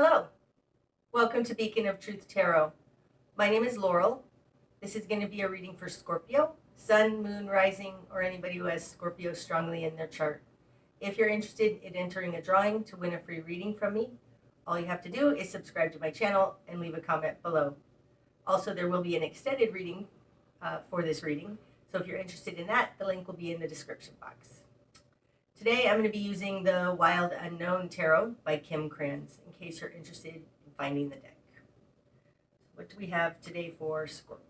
Hello, welcome to Beacon of Truth Tarot. My name is Laurel. This is going to be a reading for Scorpio, Sun, Moon, Rising, or anybody who has Scorpio strongly in their chart. If you're interested in entering a drawing to win a free reading from me, all you have to do is subscribe to my channel and leave a comment below. Also, there will be an extended reading for this reading, so if you're interested in that, the link will be in the description box. Today, I'm going to be using the Wild Unknown Tarot by Kim Kranz, in case you're interested in finding the deck. So what do we have today for Scorpio?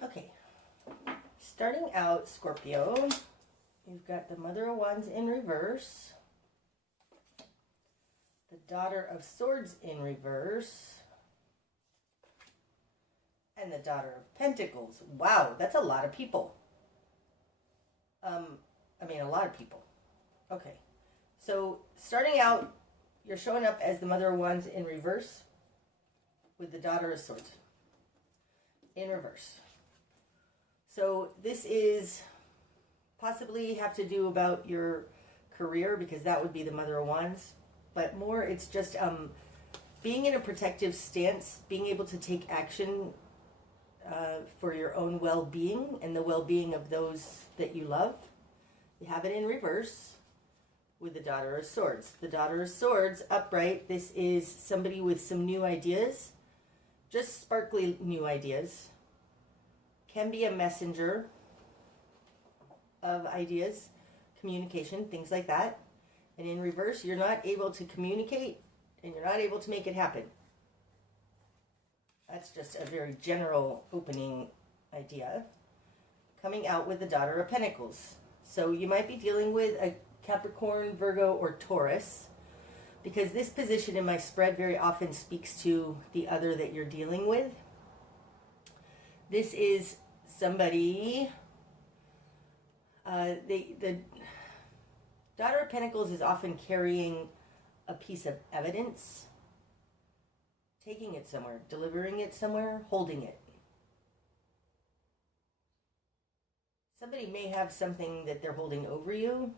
Okay, starting out, Scorpio, you've got the Mother of Wands in reverse, the Daughter of Swords in reverse, and the Daughter of Pentacles. Wow, that's a lot of people. A lot of people. Okay, so starting out, you're showing up as the Mother of Wands in reverse with the Daughter of Swords in reverse. So this is possibly have to do about your career, because that would be the Mother of Wands, but more it's just being in a protective stance, being able to take action for your own well-being and the well-being of those that you love. You have it in reverse with the Daughter of Swords. The Daughter of Swords upright, this is somebody with some new ideas, just sparkly new ideas. Can be a messenger of ideas, communication, things like that. And in reverse, you're not able to communicate and you're not able to make it happen. That's just a very general opening idea. Coming out with the Daughter of Pentacles. So you might be dealing with a Capricorn, Virgo, or Taurus, because this position in my spread very often speaks to the other that you're dealing with. This is somebody, the Daughter of Pentacles is often carrying a piece of evidence, taking it somewhere, delivering it somewhere, holding it. Somebody may have something that they're holding over you.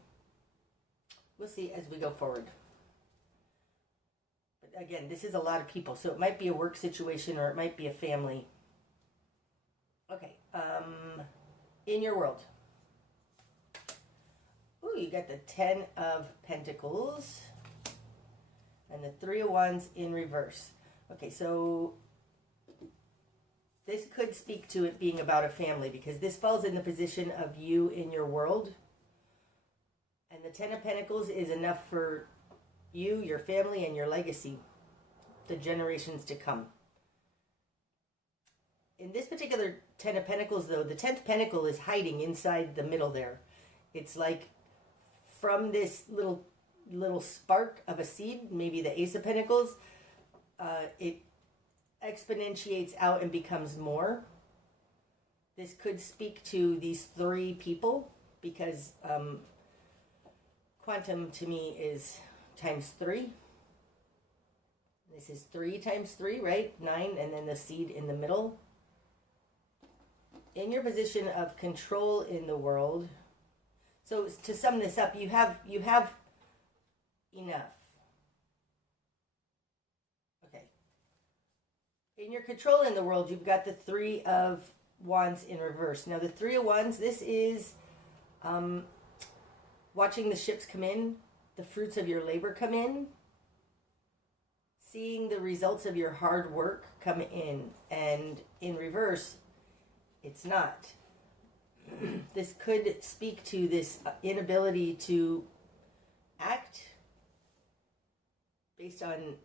We'll see as we go forward. But again, this is a lot of people, so it might be a work situation or it might be a family. Okay, in your world. Ooh, you got the 10 of Pentacles and the 3 of Wands in reverse. Okay, so this could speak to it being about a family, because this falls in the position of you in your world. And the 10 of Pentacles is enough for you, your family, and your legacy, the generations to come. In this particular 10 of Pentacles, though, the 10th Pentacle is hiding inside the middle there. It's like from this little spark of a seed, maybe the Ace of Pentacles, it exponentiates out and becomes more. This could speak to these 3 people, because quantum to me is times 3. This is 3 times 3, right? 9, and then the seed in the middle. In your position of control in the world, so to sum this up, you have enough. In your control in the world, you've got the 3 of Wands in reverse. Now, the 3 of Wands, this is watching the ships come in, the fruits of your labor come in, seeing the results of your hard work come in. And in reverse, it's not. This could speak to this inability to act based on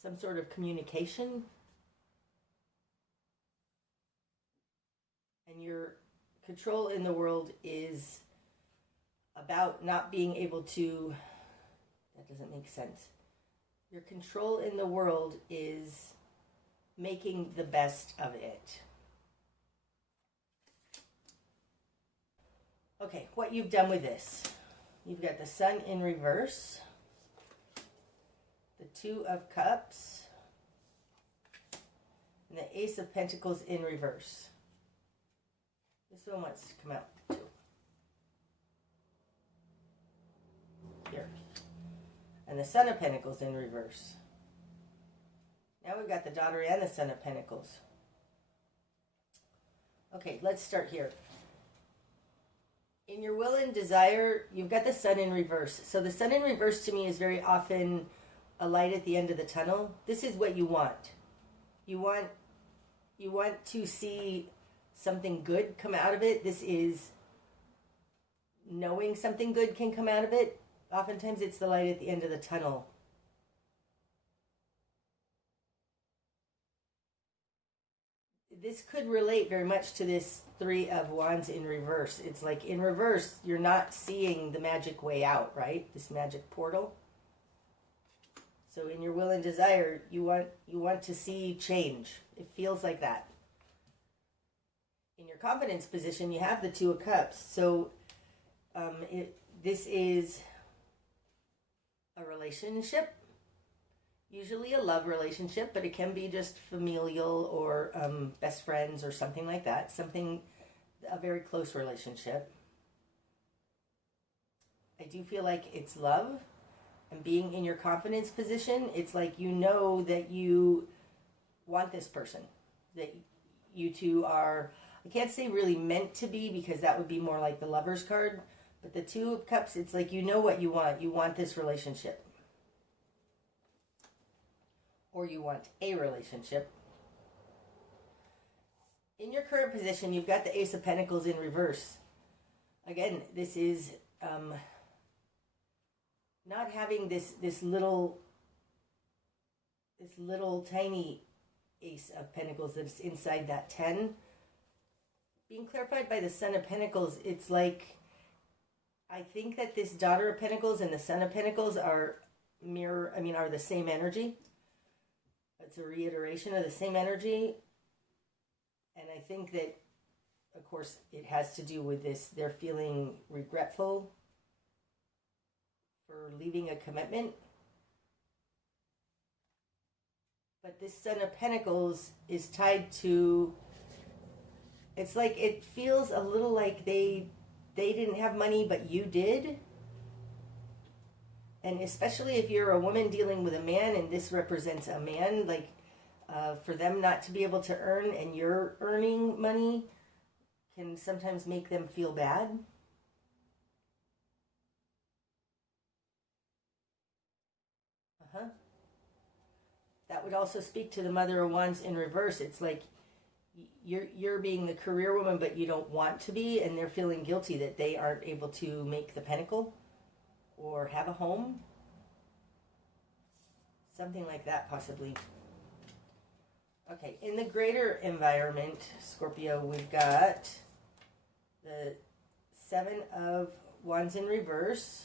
some sort of communication, and your control in the world is about not being able to, that doesn't make sense. Your control in the world is making the best of it. Okay, what you've done with this. You've got the Sun in reverse, the 2 of Cups, and the Ace of Pentacles in reverse. This one wants to come out too. Here. And the Son of Pentacles in reverse. Now we've got the Daughter and the Son of Pentacles. Okay, let's start here. In your will and desire, you've got the Sun in reverse. So the Sun in reverse to me is very often a light at the end of the tunnel. This is what you want. You want to see something good come out of it. This is knowing something good can come out of it. Oftentimes it's the light at the end of the tunnel. This could relate very much to this Three of Wands in reverse. It's like in reverse, you're not seeing the magic way out, right? This magic portal. So in your will and desire, you want to see change. It feels like that. In your confidence position, you have the Two of Cups. So this is a relationship. Usually a love relationship, but it can be just familial or best friends or something like that. A very close relationship. I do feel like it's love. And being in your confidence position, it's like you know that you want this person. That you two are, I can't say really meant to be because that would be more like the Lover's card. But the Two of Cups, it's like you know what you want. You want this relationship. Or you want a relationship. In your current position, you've got the Ace of Pentacles in reverse. Again, this is not having this little tiny Ace of Pentacles that's inside that 10. Being clarified by the Son of Pentacles, it's like I think that this Daughter of Pentacles and the Son of Pentacles are the same energy. It's a reiteration of the same energy. And I think that, of course, it has to do with this. They're feeling regretful for leaving a commitment. But this Son of Pentacles is tied to, it's like it feels a little like they didn't have money, but you did. And especially if you're a woman dealing with a man, and this represents a man, like for them not to be able to earn and you're earning money can sometimes make them feel bad. That would also speak to the Mother of Wands in reverse. It's like you're being the career woman, but you don't want to be, and they're feeling guilty that they aren't able to make the pentacle or have a home. Something like that, possibly. Okay, in the greater environment, Scorpio, we've got the Seven of Wands in reverse.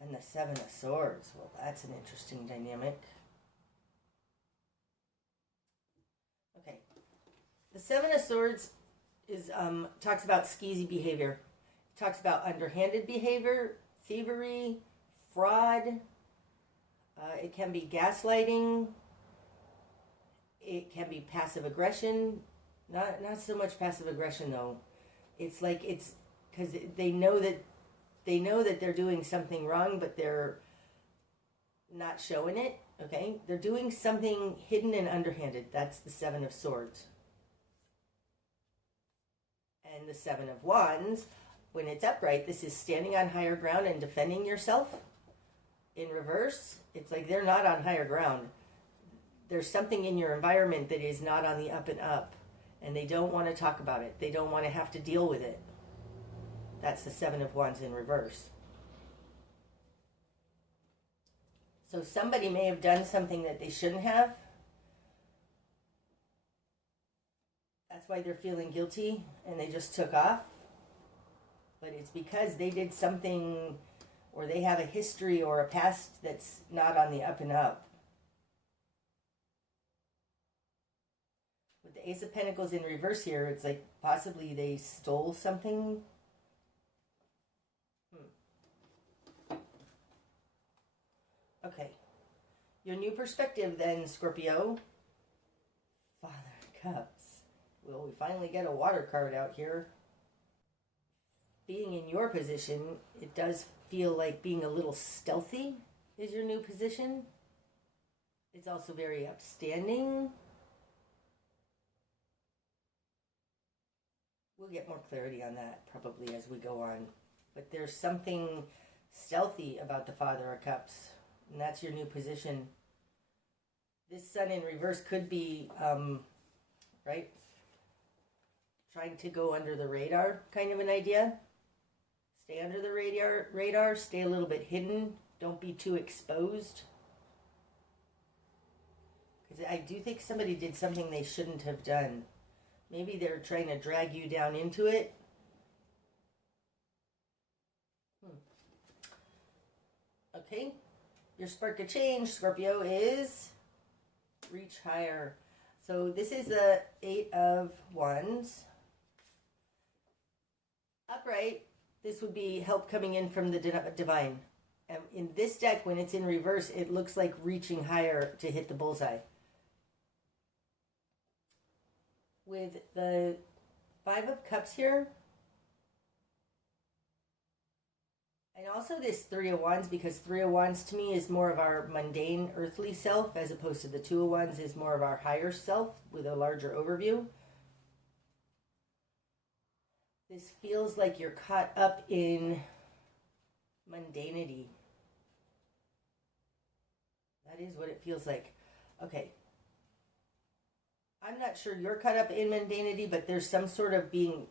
And the Seven of Swords. Well, that's an interesting dynamic. Okay. The Seven of Swords is talks about skeezy behavior. It talks about underhanded behavior, thievery, fraud. It can be gaslighting. It can be passive aggression. Not so much passive aggression, though. It's like it's because they know that they're doing something wrong, but they're not showing it, okay? They're doing something hidden and underhanded. That's the Seven of Swords. And the Seven of Wands, when it's upright, this is standing on higher ground and defending yourself. In reverse, it's like they're not on higher ground. There's something in your environment that is not on the up and up, and they don't want to talk about it. They don't want to have to deal with it. That's the Seven of Wands in reverse. So somebody may have done something that they shouldn't have. That's why they're feeling guilty and they just took off. But it's because they did something, or they have a history or a past that's not on the up and up. With the Ace of Pentacles in reverse here, it's like possibly they stole something. Okay, your new perspective then, Scorpio. Father of Cups. Well, we finally get a water card out here. Being in your position, it does feel like being a little stealthy is your new position. It's also very upstanding. We'll get more clarity on that probably as we go on. But there's something stealthy about the Father of Cups, and that's your new position. This Sun in reverse could be, right, trying to go under the radar kind of an idea. Stay under the radar, stay a little bit hidden, don't be too exposed. Because I do think somebody did something they shouldn't have done. Maybe they're trying to drag you down into it. Okay, your spark of change, Scorpio, is reach higher. So this is the 8 of Wands. Upright, this would be help coming in from the divine. And in this deck, when it's in reverse, it looks like reaching higher to hit the bullseye. With the 5 of Cups here, and also this 3 of Wands, because 3 of Wands to me is more of our mundane, earthly self, as opposed to the 2 of Wands is more of our higher self with a larger overview. This feels like you're caught up in mundanity. That is what it feels like. Okay. I'm not sure you're caught up in mundanity, but there's some sort of being,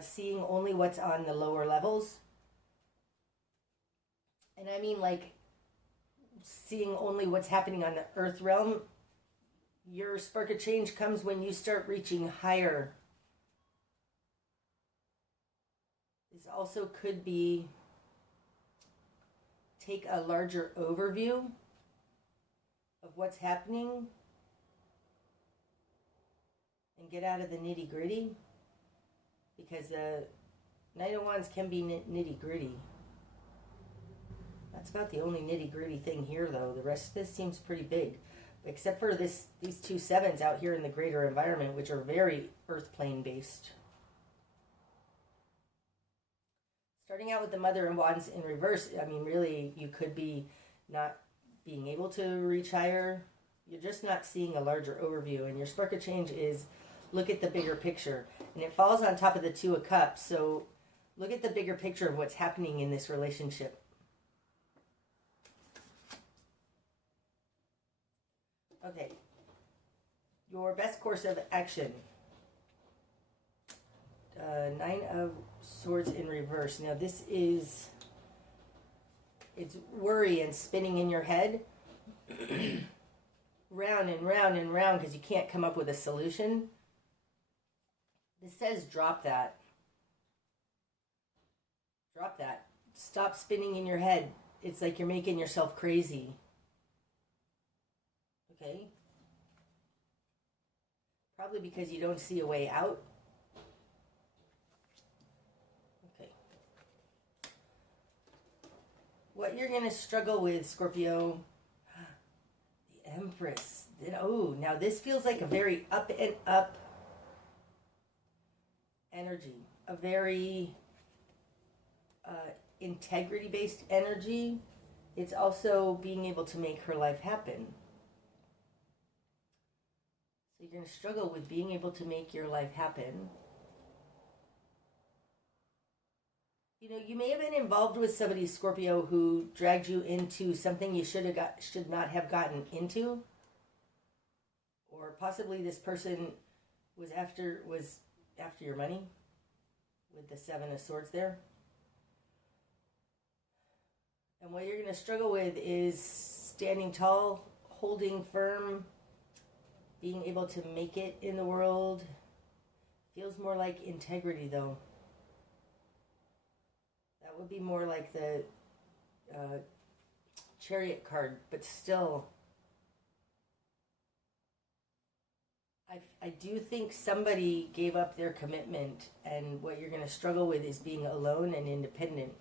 seeing only what's on the lower levels. And I mean like seeing only what's happening on the earth realm. Your spark of change comes when you start reaching higher. This also could be take a larger overview of what's happening and get out of the nitty-gritty, because the Knight of Wands can be nitty-gritty. That's about the only nitty-gritty thing here, though. The rest of this seems pretty big, except for these 2 sevens out here in the greater environment, which are very earth plane based. Starting out with the Mother of Wands in reverse, I mean, really, you could be not being able to reach higher. You're just not seeing a larger overview, and your spark of change is look at the bigger picture. And it falls on top of the 2 of Cups, so look at the bigger picture of what's happening in this relationship. Okay, your best course of action. 9 of Swords in reverse. Now this is, it's worry and spinning in your head. Round and round and round because you can't come up with a solution. This says drop that. Drop that. Stop spinning in your head. It's like you're making yourself crazy. Okay? Probably because you don't see a way out. Okay. What you're going to struggle with, Scorpio, the Empress. Oh, now this feels like a very up and up energy. A very integrity-based energy. It's also being able to make her life happen. So you're going to struggle with being able to make your life happen. You know, you may have been involved with somebody, Scorpio, who dragged you into something you should not have gotten into. Or possibly this person was after your money with the 7 of Swords there. And what you're going to struggle with is standing tall, holding firm, being able to make it in the world. Feels more like integrity, though. That would be more like the Chariot card, but still. I do think somebody gave up their commitment, and what you're going to struggle with is being alone and independent.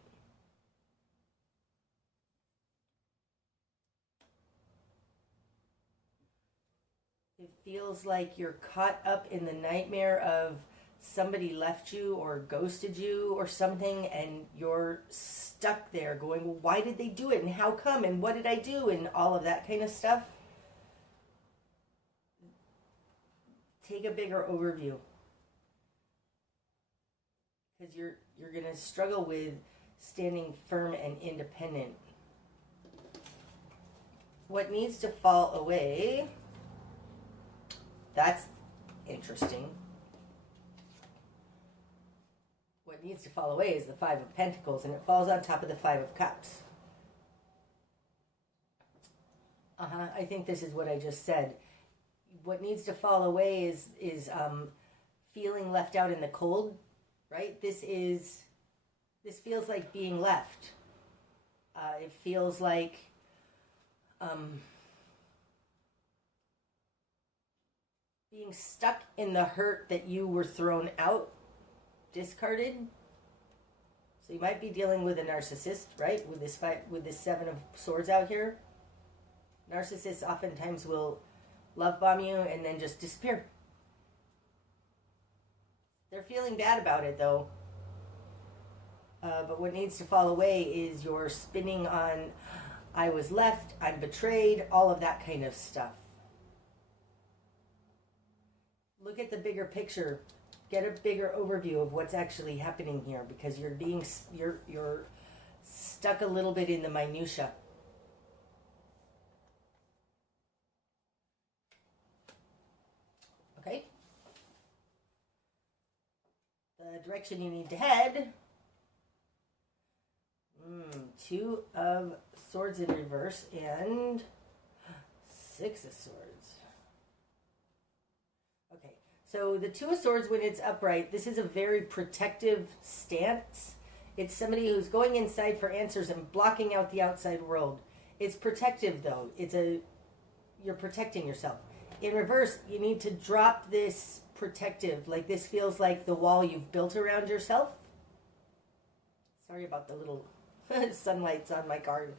If feels like you're caught up in the nightmare of somebody left you or ghosted you or something, and you're stuck there going, well, why did they do it, and how come, and what did I do, and all of that kind of stuff. Take a bigger overview, because you're going to struggle with standing firm and independent. What needs to fall away? That's interesting. What needs to fall away is the Five of Pentacles, and it falls on top of the Five of Cups. I think this is what I just said. What needs to fall away is feeling left out in the cold, right? This feels like being left. It feels like being stuck in the hurt that you were thrown out, discarded. So you might be dealing with a narcissist, right? With this Seven of Swords out here. Narcissists oftentimes will love bomb you and then just disappear. They're feeling bad about it though. But what needs to fall away is your spinning on, I was left, I'm betrayed, all of that kind of stuff. Look at the bigger picture. Get a bigger overview of what's actually happening here, because you're stuck a little bit in the minutia. Okay? The direction you need to head. Two of Swords in reverse and Six of Swords. Okay, so the Two of Swords, when it's upright, this is a very protective stance. It's somebody who's going inside for answers and blocking out the outside world. It's protective though. You're protecting yourself. In reverse, you need to drop this protective, like this feels like the wall you've built around yourself. Sorry about the little sunlights on my card.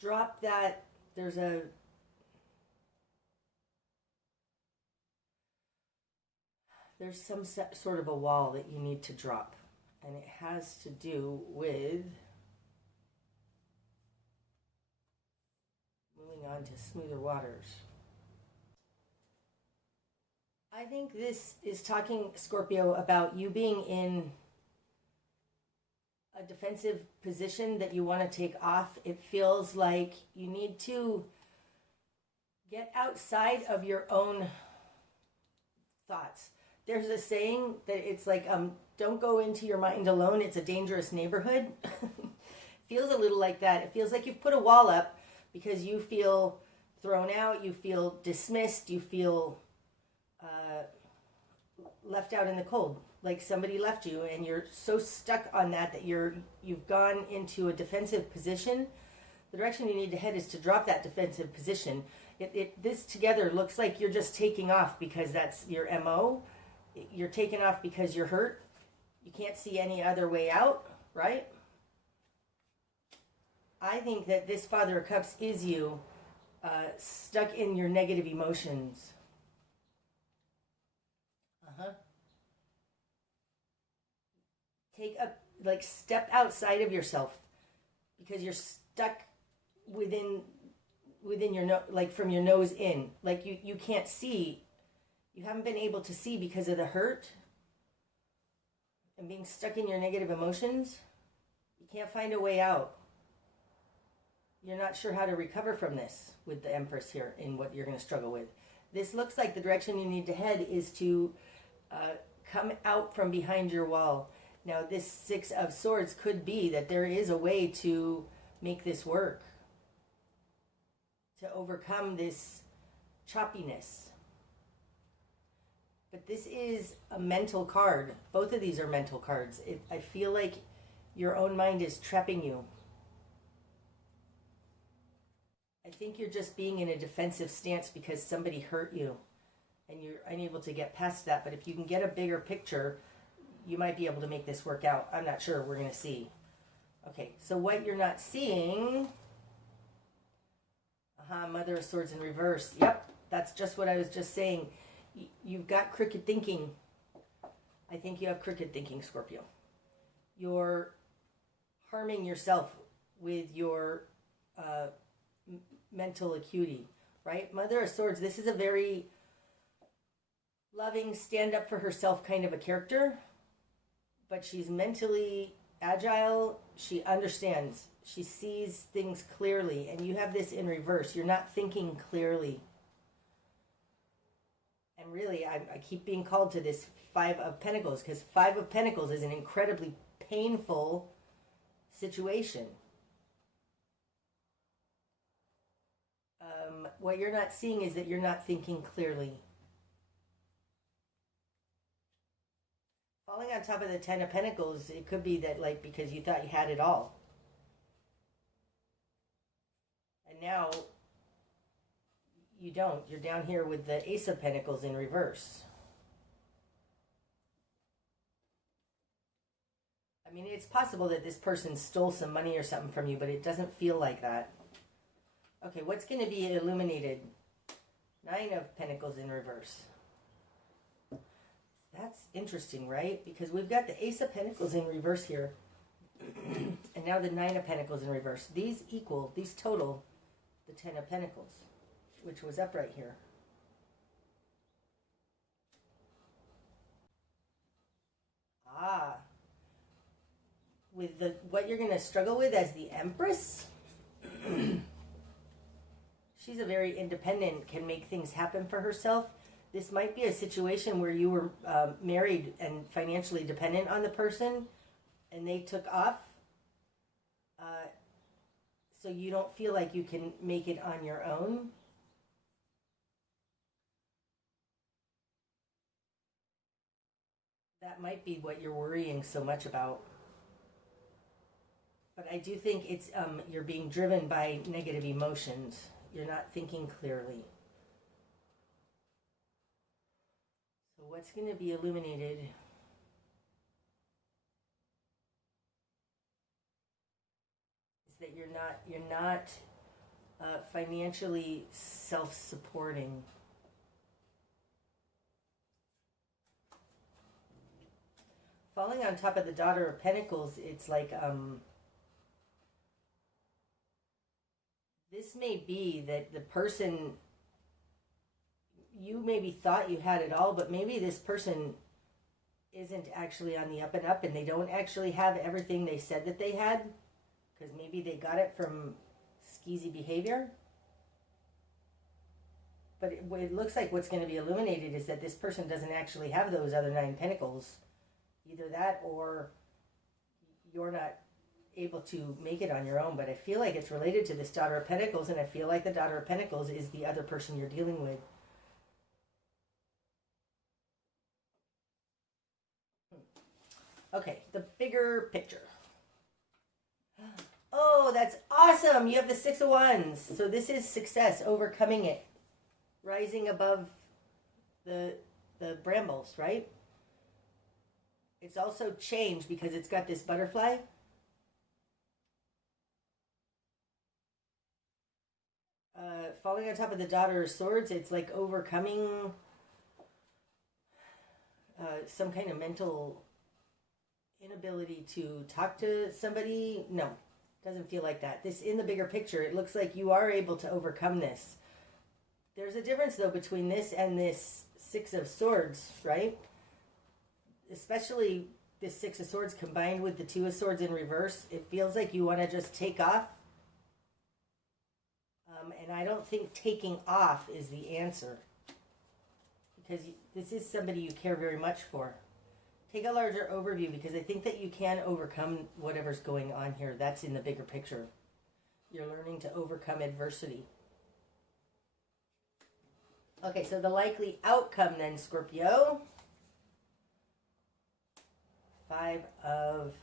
Drop that. There's some sort of a wall that you need to drop, and it has to do with moving on to smoother waters. I think this is talking, Scorpio, about you being in a defensive position that you want to take off. It feels like you need to get outside of your own thoughts. There's a saying that it's like, don't go into your mind alone. It's a dangerous neighborhood. Feels a little like that. It feels like you've put a wall up because you feel thrown out, you feel dismissed, you feel left out in the cold, like somebody left you, and you're so stuck on that you've gone into a defensive position. The direction you need to head is to drop that defensive position. This together looks like you're just taking off because that's your MO. You're taking off because you're hurt. You can't see any other way out, right? I think that this Father of Cups is you stuck in your negative emotions. Step outside of yourself, because you're stuck within your from your nose in. Like you can't see. You haven't been able to see because of the hurt and being stuck in your negative emotions. You can't find a way out. You're not sure how to recover from this with the Empress here in what you're going to struggle with. This looks like the direction you need to head is to come out from behind your wall. Now, this Six of Swords could be that there is a way to make this work, to overcome this choppiness. But this is a mental card. Both of these are mental cards. I feel like your own mind is trapping you. I think you're just being in a defensive stance because somebody hurt you and you're unable to get past that. But if you can get a bigger picture, you might be able to make this work out. I'm not sure. We're going to see. Okay, so what you're not seeing... Mother of Swords in reverse. Yep, That's just what I was just saying. You've got crooked thinking. I think you have crooked thinking, Scorpio. You're harming yourself with your mental acuity, right? Mother of Swords, this is a very loving, stand up for herself kind of a character, but she's mentally agile. She understands. She sees things clearly, and you have this in reverse. You're not thinking clearly. And really, I keep being called to this Five of Pentacles, because Five of Pentacles is an incredibly painful situation. What you're not seeing is that you're not thinking clearly. Falling on top of the Ten of Pentacles, it could be that, like, because you thought you had it all. And now you don't. You're down here with the Ace of Pentacles in reverse. I mean, it's possible that this person stole some money or something from you, but it doesn't feel like that. Okay, what's going to be illuminated? Nine of Pentacles in reverse. That's interesting, right? Because we've got the Ace of Pentacles in reverse here. And now the Nine of Pentacles in reverse. These equal, these total the Ten of Pentacles, which was upright here. Ah. With the what you're going to struggle with as the Empress. She's a very independent, can make things happen for herself. This might be a situation where you were married and financially dependent on the person, and they took off. So you don't feel like you can make it on your own. That might be what you're worrying so much about. But I do think it's you're being driven by negative emotions. You're not thinking clearly. So what's going to be illuminated? Is that you're not financially self-supporting. Falling on top of the Daughter of Pentacles, it's like this may be that the person, you maybe thought you had it all, but maybe this person isn't actually on the up and up, and they don't actually have everything they said that they had, because maybe they got it from skeezy behavior. But it looks like what's going to be illuminated is that this person doesn't actually have those other Nine Pentacles. Either that or you're not able to make it on your own, but I feel like it's related to this Daughter of Pentacles, and I feel like the Daughter of Pentacles is the other person you're dealing with. Okay, the bigger picture. Oh, that's awesome! You have the Six of Wands. So this is success, overcoming it, rising above the brambles, right? It's also change because it's got this butterfly. Falling on top of the Daughter of Swords, it's like overcoming some kind of mental inability to talk to somebody. No, doesn't feel like that. This, in the bigger picture, it looks like you are able to overcome this. There's a difference, though, between this and this Six of Swords, right? Especially this Six of Swords combined with the Two of Swords in reverse. It feels like you want to just take off. And I don't think taking off is the answer, because this is somebody you care very much for. Take a larger overview, because I think that you can overcome whatever's going on here. That's in the bigger picture. You're learning to overcome adversity. Okay, so the likely outcome then, Scorpio. Five of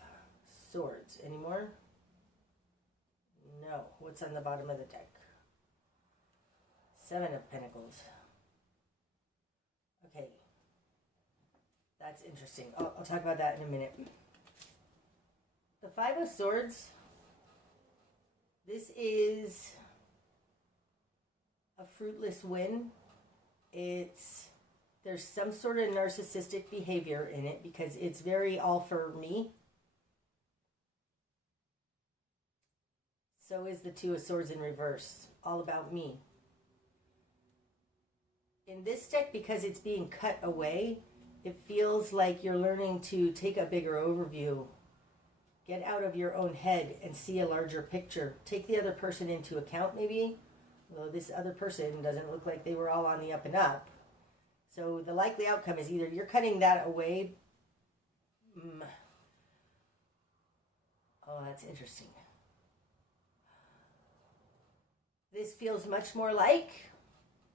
Swords. Any more? No. What's on the bottom of the deck? Seven of Pentacles. Okay. That's interesting. I'll talk about that in a minute. The Five of Swords. This is a fruitless win. there's some sort of narcissistic behavior in it because it's very all for me. So is the Two of Swords in reverse, all about me. In this deck, because it's being cut away, it feels like you're learning to take a bigger overview. Get out of your own head and see a larger picture. Take the other person into account, maybe. Well, this other person doesn't look like they were all on the up and up. So the likely outcome is either you're cutting that away. Oh, that's interesting. This feels much more like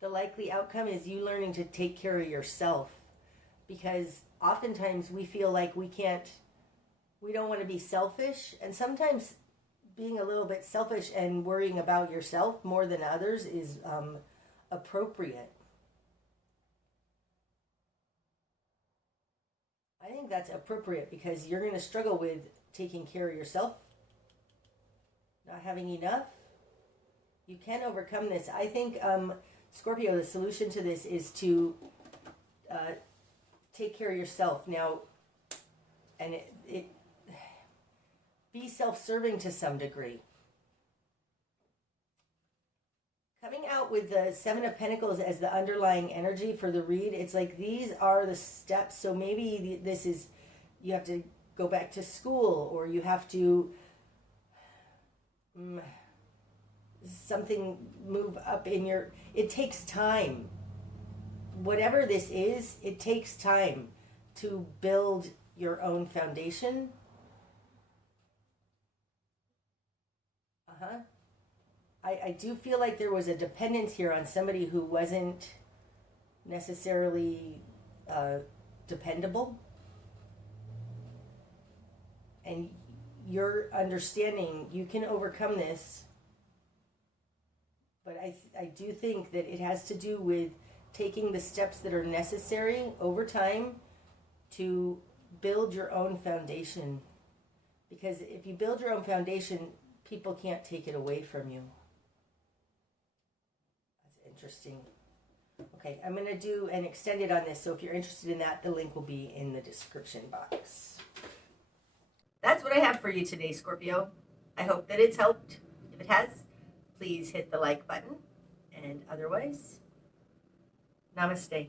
the likely outcome is you learning to take care of yourself. Because oftentimes we feel like we don't want to be selfish. And sometimes being a little bit selfish and worrying about yourself more than others is appropriate. I think that's appropriate because you're going to struggle with taking care of yourself, not having enough. You can overcome this. I think, Scorpio, the solution to this is to take care of yourself. Now, and it be self-serving to some degree. Coming out with the Seven of Pentacles as the underlying energy for the read, it's like these are the steps. So maybe this is, you have to go back to school, or you have to something move up in your, it takes time. Whatever this is, it takes time to build your own foundation. I do feel like there was a dependence here on somebody who wasn't necessarily dependable. And you're understanding you can overcome this. But I do think that it has to do with taking the steps that are necessary over time to build your own foundation. Because if you build your own foundation, people can't take it away from you. That's interesting. Okay, I'm going to do an extended on this, so if you're interested in that, the link will be in the description box. That's what I have for you today, Scorpio. I hope that it's helped. If it has, please hit the like button. And otherwise, namaste.